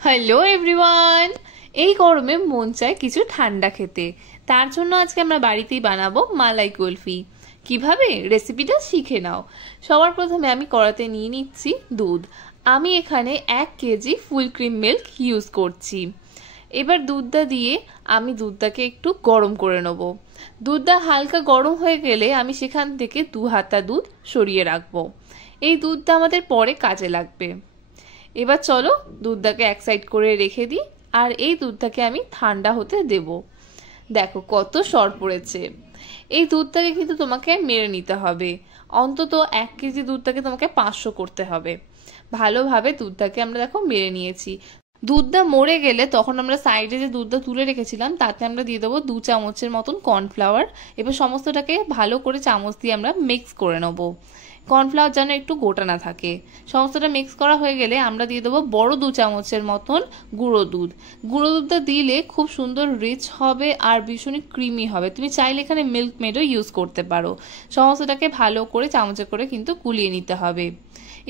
Hello everyone. এই গরমে মন চায় কিছু ঠান্ডা খেতে, তার জন্য আজকে আমরা বাড়িতেই বানাবো মালাই কুলফি। কিভাবে, রেসিপিটা শিখে নাও। সবার প্রথমে আমি কড়াতে নিয়ে নিচ্ছি দুধ। আমি এখানে 1 KG full cream milk use করছি। এবার দুধটা দিয়ে আমি দুধটাকে একটু গরম করে নেব। দুধটা হালকা গরম হয়ে গেলে আমি সেখান থেকে 2 হাতা দুধ সরিয়ে রাখবো। এই দুধটা আমাদের পরে কাজে লাগবে। এবার চলো দুধটাকে এক সাইড করে রেখে দিই, আর এই দুধটাকে আমি ঠান্ডা হতে দেব। দেখো কত সর পড়েছে। এই দুধটাকে কিন্তু তোমাকে মেরে নিতে হবে। অন্তত 1 কেজি দুধটাকে তোমাকে 500 করতে হবে। ভালোভাবে দুধটাকে আমরা দেখো মেরে নিয়েছি। দুধটা মরে গেলে তখন আমরা সাইডে যে দুধটা তুলে রেখেছিলাম তাতে আমরা দিয়ে দেবো 2 চামচের মতন কর্নফ্লাওয়ার। এবার সমস্তটাকে ভালো করে চামচ দিয়ে আমরা মিক্স করে নেবো। কর্নফ্লাওয়ার যেন একটু গোটা না থাকে। সমস্তটা মিক্স করা হয়ে গেলে আমরা দিয়ে দেবো বড় 2 চামচের মতন গুঁড়ো দুধ। গুঁড়ো দুধটা দিলে খুব সুন্দর রিচ হবে আর ভীষণই ক্রিমি হবে। তুমি চাইলে এখানে মিল্ক মেডও ইউজ করতে পারো। সমস্তটাকে ভালো করে চামচে করে কিন্তু গুলিয়ে নিতে হবে।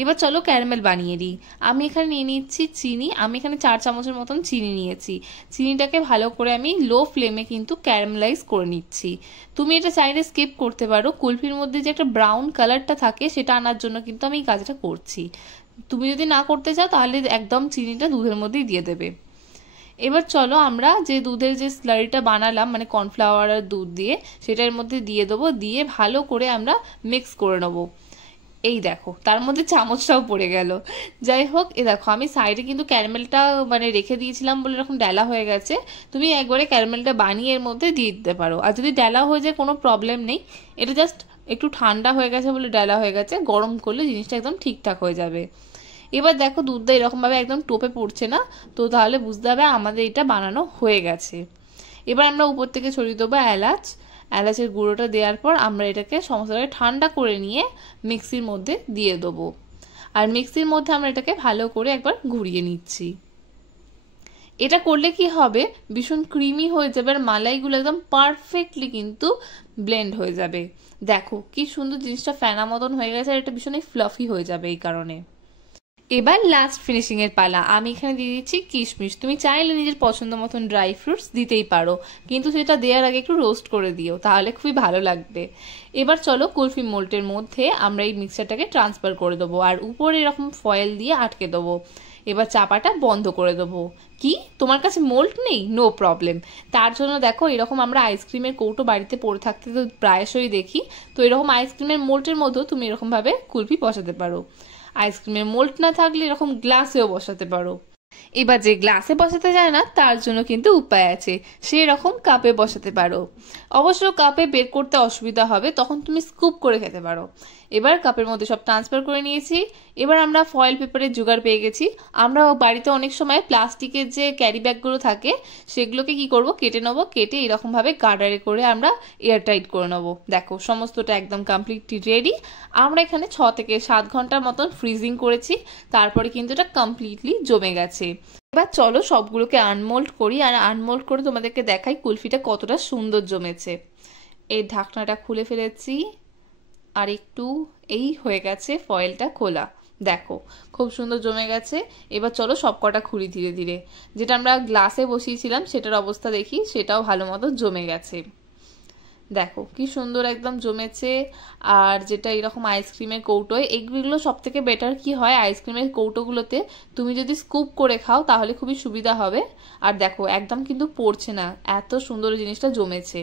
এবার চলো ক্যারামেল বানিয়ে দিই। আমি এখানে নিয়ে নিচ্ছি চিনি। আমি এখানে 4 চামচের মতন চিনি নিয়েছি। চিনিটাকে ভালো করে আমি লো ফ্লেমে কিন্তু ক্যারামেলাইজ করে নিচ্ছি। তুমি এটা চাইলে স্কিপ করতে পারো। কুলফির মধ্যে যে একটা ব্রাউন কালারটা থাকে সেটা আনার জন্য কিন্তু আমি এই কাজটা করছি। তুমি যদি না করতে চাও তাহলে একদম চিনিটা দুধের মধ্যেই দিয়ে দেবে। এবার চলো আমরা যে দুধের যে স্লারিটা বানালাম মানে কর্নফ্লাওয়ার আর দুধ দিয়ে, সেটার মধ্যে দিয়ে দেবো। দিয়ে ভালো করে আমরা মিক্স করে নেবো। এই দেখো তার মধ্যে চামচটাও পড়ে গেল। যাই হোক, এ দেখো আমি সাইডে কিন্তু ক্যারামেলটা মানে রেখে দিয়েছিলাম বলে এরকম ডেলা হয়ে গেছে। তুমি একবারে ক্যারামেলটা বানিয়ে এর মধ্যে দিয়ে দিতে পারো। আর যদি ডেলা হয়ে যায় কোনো প্রবলেম নেই, এটা জাস্ট একটু ঠান্ডা হয়ে গেছে বলে ডেলা হয়ে গেছে। গরম করলে জিনিসটা একদম ঠিকঠাক হয়ে যাবে। এবার দেখো দুধটা এরকমভাবে একদম টোপে পড়ছে না, তো তাহলে বুঝতে হবে আমাদের এটা বানানো হয়ে গেছে। এবার আমরা উপর থেকে ছড়িয়ে দেবো এলাচ। এলাচের গুঁড়োটা দেওয়ার পর আমরা এটাকে সমস্তটাকে ঠান্ডা করে নিয়ে মিক্সির মধ্যে দিয়ে দেবো। আর মিক্সির মধ্যে আমরা এটাকে ভালো করে একবার ঘুরিয়ে নিচ্ছি। এটা করলে কি হবে, ভীষণ ক্রিমি হয়ে যাবে আর মালাইগুলো একদম পারফেক্টলি কিন্তু ব্লেন্ড হয়ে যাবে। দেখো কি সুন্দর জিনিসটা ফেনা মতন হয়ে গেছে, আর এটা ভীষণই ফ্লাফি হয়ে যাবে এই কারণে। এবার লাস্ট ফিনিশিং এর পালা। আমি এখানে দিয়ে দিচ্ছি কিশমিশ। তুমি চাইলে নিজের পছন্দ মতন ড্রাই ফ্রুটস দিতেই পারো, কিন্তু সেটা দেওয়ার আগে একটু রোস্ট করে দিও, তাহলে খুবই ভালো লাগবে। এবার চলো কুলফি মোল্ডের মধ্যে আমরা এই মিক্সচারটাকে ট্রান্সফার করে দেবো আর উপরে এরকম ফয়েল দিয়ে আটকে দেবো। এবার চাপাটা বন্ধ করে দেবো। কি তোমার কাছে মোল্ড নেই? No problem. তার জন্য দেখো এরকম আমরা আইসক্রিমের কৌটো বাড়িতে পড়ে থাকতে তো প্রায়শই দেখি। তো এরকম আইসক্রিমের মোল্ডের মধ্যেও তুমি এরকমভাবে কুলফি বসাতে পারো। আইসক্রিমের মোল্ড না থাকলে এরকম গ্লাসেও বসাতে পারো। এবার যে গ্লাসে বসাতে যায় না তার জন্য কিন্তু উপায় আছে, সেই রকম কাপে বসাতে পারো। অবশ্য কাপে বের করতে অসুবিধা হবে, তখন তুমি স্কুপ করে খেতে পারো। এবার কাপের মধ্যে সব ট্রান্সফার করে নিয়েছি। এবার আমরা ফয়েল পেপারের জোগাড় পেয়ে গেছি। আমরা বাড়িতে অনেক সময় প্লাস্টিকের যে ক্যারি ব্যাগগুলো থাকে সেগুলোকে কি করব, কেটে নেবো। কেটে এরকমভাবে গার্ডারে করে আমরা এয়ারটাইট করে নেবো। দেখো সমস্তটা একদম কমপ্লিটলি রেডি। আমরা এখানে 6 থেকে 7 ঘন্টার মতন ফ্রিজিং করেছি, তারপরে কিন্তু এটা কমপ্লিটলি জমে গেছে। এবার চলো সবগুলোকে আনমোল্ড করি, আর আনমোল্ড করে তোমাদেরকে দেখাই কুলফিটা কতটা সুন্দর জমেছে। এই ঢাকনাটা খুলে ফেলেছি, আর একটু এই হয়ে গেছে ফয়েলটা খোলা। দেখো খুব সুন্দর জমে গেছে। এবার চলো সবকটা খুলি ধীরে ধীরে। যেটা আমরা গ্লাসে বসিয়েছিলাম সেটার অবস্থা দেখি, সেটাও ভালো মতো জমে গেছে। দেখো কি সুন্দর একদম জমেছে। আর যেটা এরকম আইসক্রিমের কৌটোয়, এগুলো সব থেকে বেটার কি হয়, আইসক্রিমের কৌটোগুলোতে তুমি যদি স্কুপ করে খাও তাহলে খুবই সুবিধা হবে। আর দেখো একদম কিন্তু পড়ছে না, এত সুন্দর জিনিসটা জমেছে।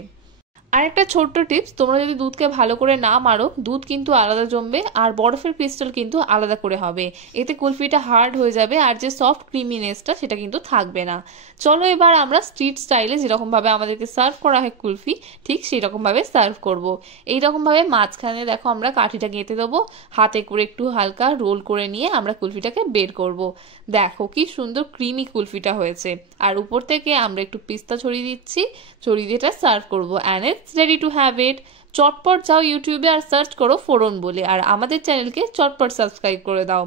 আর একটা ছোট্ট টিপস, তোমরা যদি দুধকে ভালো করে না মারো দুধ কিন্তু আলাদা জমবে আর বরফের ক্রিস্টাল কিন্তু আলাদা করে হবে। এতে কুলফিটা হার্ড হয়ে যাবে আর যে সফট ক্রিমিনেসটা সেটা কিন্তু থাকবে না। চলো এবার আমরা স্ট্রিট স্টাইলে যেরকম ভাবে আমাদেরকে সার্ভ করা হয় কুলফি, ঠিক সেই রকম ভাবে সার্ভ করব। এইরকম ভাবে মাঝখানে দেখো আমরা কাঠিটা গেঁথে দেবো, হাতে করে একটু হালকা রোল করে নিয়ে আমরা কুলফিটাকে বের করব। দেখো কি সুন্দর ক্রিমি কুলফিটা হয়েছে। আর উপর থেকে আমরা একটু পিস্তা ছড়িয়ে দিচ্ছি, ছড়িয়ে দিয়ে এটা সার্ভ করবো। And it's ready to have it. চটপট যাও ইউটিউবে আর সার্চ করো ফোড়ন বলে, আর আমাদের চ্যানেলকে চটপট সাবস্ক্রাইব করে দাও।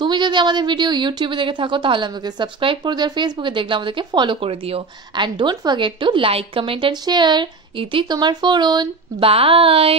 তুমি যদি আমাদের ভিডিও ইউটিউবে দেখে থাকো তাহলে আমাদেরকে সাবস্ক্রাইব করে দিও, ফেসবুকে দেখলে আমাদেরকে ফলো করে দিও। And don't forget to like, comment and share. ইতি তোমার ফোড়ন। বাই।